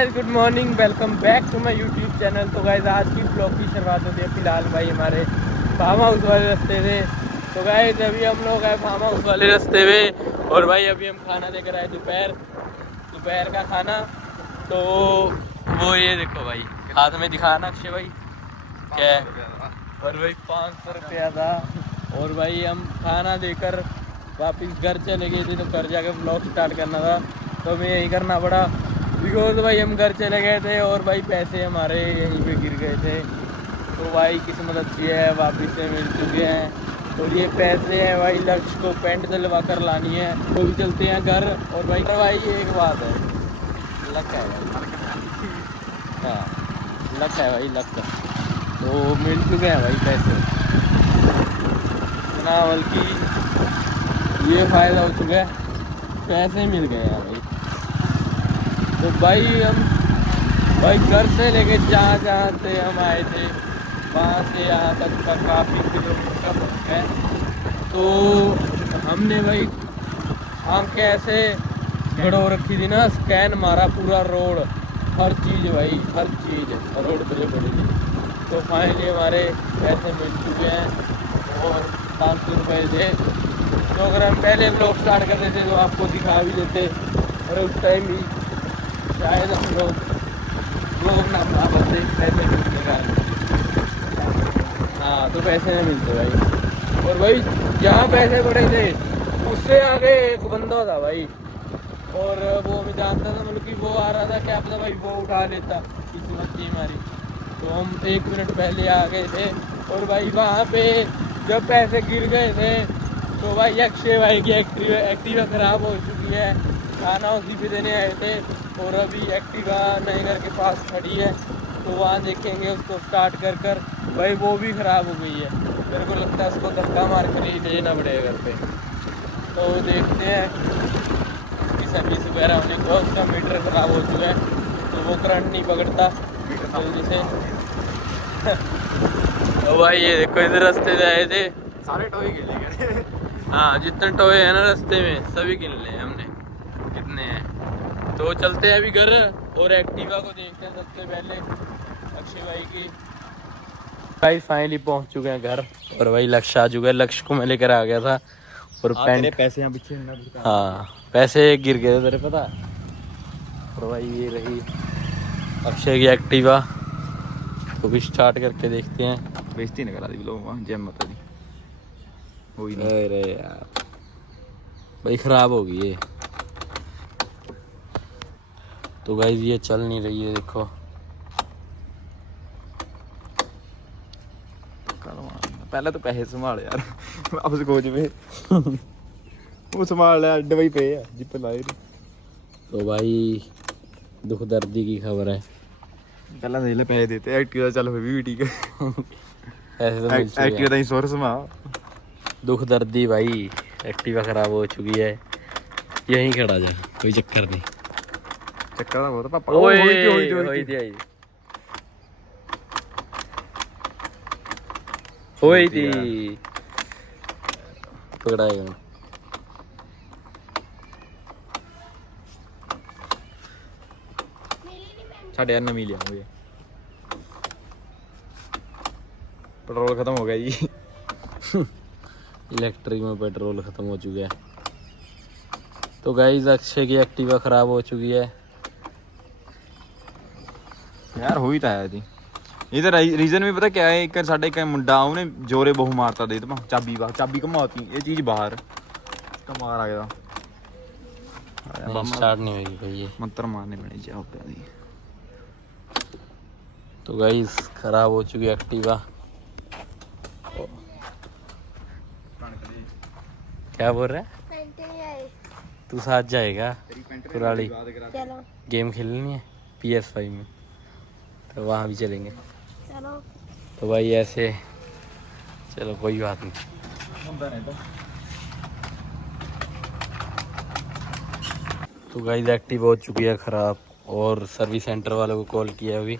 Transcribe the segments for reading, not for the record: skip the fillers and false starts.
Guys, good morning, welcome back to my YouTube channel. तो guys आज की blog की शुरुआत होती है फिलहाल भाई हमारे फार्म हाउस वाले रास्ते से। तो गाइस अभी हम लोग आए फार्म हाउस वाले रास्ते में और भाई अभी हम खाना लेकर आए दोपहर का खाना। तो वो ये देखो भाई हाथ में दिखाना अक्षय भाई क्या है। और भाई 500 रुपया था। और भाई हम खाना देकर वापस घर चले गए थे, तो घर जाकर ब्लॉग स्टार्ट करना था तो हमें यही करना पड़ा बिकॉज भाई हम घर चले गए थे और भाई पैसे हमारे यहीं पे गिर गए थे। तो भाई किस्मत अच्छी है, वापस से मिल चुके हैं। और ये पैसे हैं भाई लक्ष्य को पेंट दिलवा कर लानी है, तो भी चलते हैं घर। और भाई एक बात है, लक है भाई, हाँ लक है भाई, लक। तो मिल चुके हैं भाई पैसे ना, बल्कि ये फ़ायदा हो चुका है, पैसे मिल गए हैं भाई। तो भाई हम घर से लेके जहाँ से हम आए थे वहाँ से यहाँ तक का काफ़ी किलोमीटर का फर्क है। तो हमने भाई आंखें ऐसे गड़ो रखी थी ना, स्कैन मारा पूरा रोड, हर चीज़ भाई, हर चीज़ रोड पे पड़ी थी। तो फाइनली हमारे पैसे मिल चुके हैं और 500 रुपये थे। तो अगर हम पहले ब्लॉग स्टार्ट कर देते तो आपको दिखा भी देते, और उस टाइम भी शायद हम लोग ना बना पाते पैसे मिलने का। हाँ तो पैसे नहीं मिलते भाई। और भाई जहाँ पैसे पड़े थे उससे आगे एक बंदा था भाई, और वो हमें जानता था, मतलब कि वो आ रहा था, क्या पता भाई वो उठा लेता, किस्मत थी हमारी। तो हम 1 मिनट पहले आ गए थे। और भाई वहाँ पे जब पैसे गिर गए थे तो भाई अक्षय भाई की एक्टिवा ख़राब हो चुकी है, खाना उसी पे देने आए थे। और अभी एक्टिवा नए घर के पास खड़ी है, तो वहाँ देखेंगे उसको स्टार्ट कर भाई वो भी ख़राब हो गई है। मेरे को लगता है उसको धक्का मार कर ही लेना पड़ेगा घर पे। तो देखते हैं उसकी सर्विस वगैरह होने को। उसका मीटर ख़राब हो चुका है तो वो करंट नहीं पकड़ता जल्दी से। तो भाई ये देखो इधर रास्ते से आए थे, सारे टॉय गिले गए। हाँ जितने टोए हैं ना रास्ते में सभी गिन ले हमने कितने हैं। तो चलते हैं अभी घर और एक्टिवा को देखते हैं सबसे पहले अक्षय भाई की। भाई फाइनली पहुंच चुके हैं घर, और भाई लक्ष्य आ चुका है। लक्ष्य को मैं लेकर आ गया था और पेंट पैसे यहाँ पीछे, हाँ पैसे गिर गए थे तेरे पता। और भाई ये रही अक्षय की एक्टिवा, तो भी स्टार्ट करके देखते हैं। बेइज्जती ना करा दी लोग, जय माता दी। अरे यार भाई ख़राब हो गई है। तो गाइस ये चल नहीं रही है, देखो। पहले तो पैसे संभाल यार, अब सोच में वो संभाल लिया, अड्डे वही पे है जिप लाए। तो भाई दुख दर्दी की खबर है, पहले नहीं ले पैसे देते, एक्टिवा चल फिर भी ठीक है। पैसे तो मिल चुके एक्टिवा हैं। का इंश्योरेंस में दुख दर्दी भाई, एक्टिवा ख़राब हो चुकी है, यहीं खड़ा जा, कोई चक्कर नहीं। चक्कर ना बहुत पापा। ओए होई थी पकड़ाएगा। साढ़े 8 नवी लिया मुझे, पेट्रोल खत्म हो गया जी। इलेक्ट्रिक में पेट्रोल ख़त्म हो चुका है। तो गाइस अक्षय की एक्टिवा ख़राब हो चुकी है यार हो ही था थी। ये तो रीजन भी पता क्या है, एक साढ़े एक मुंडा उन्हें जोरे बहु मारता दे तो चाबी कमाती ये चीज बाहर कमार आ गया। स्टार्ट नहीं होगी भाई ये, मंत्र मारने पड़े जाओ पे। तो गाइस ख़राब हो चुकी एक्टिवा। क्या बोल रहा है तू, साथ जाएगा कुराली गेम खेलनी है PS5 में, तो वहाँ भी चलेंगे। चलो तो भाई ऐसे चलो कोई बात नहीं। तो गाइस एक्टिव हो चुकी है ख़राब, और सर्विस सेंटर वालों को कॉल किया अभी,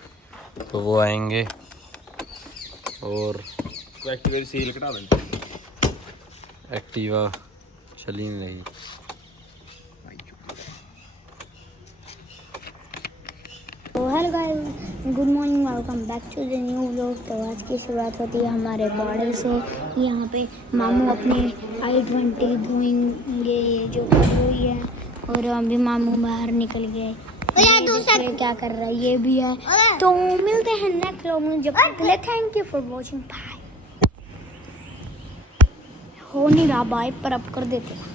तो वो आएंगे और एक्टिवा सील कटा देंगे। एक्टिवा चली नहीं रही। Hello guys, good morning, welcome back to the new vlog. तो आज की शुरुआत होती है हमारे बॉर्डर से। यहाँ पे मामू अपने i20 धोएंगे जो कर रही है, और अभी मामू बाहर निकल गए। ये क्या कर रहा है ये भी है। तो मिलते हैं नेक्स्ट व्लॉग में, जब तक के लिए thank you for watching. Bye. हो नहीं रहा बाय, पर अब कर देते हैं।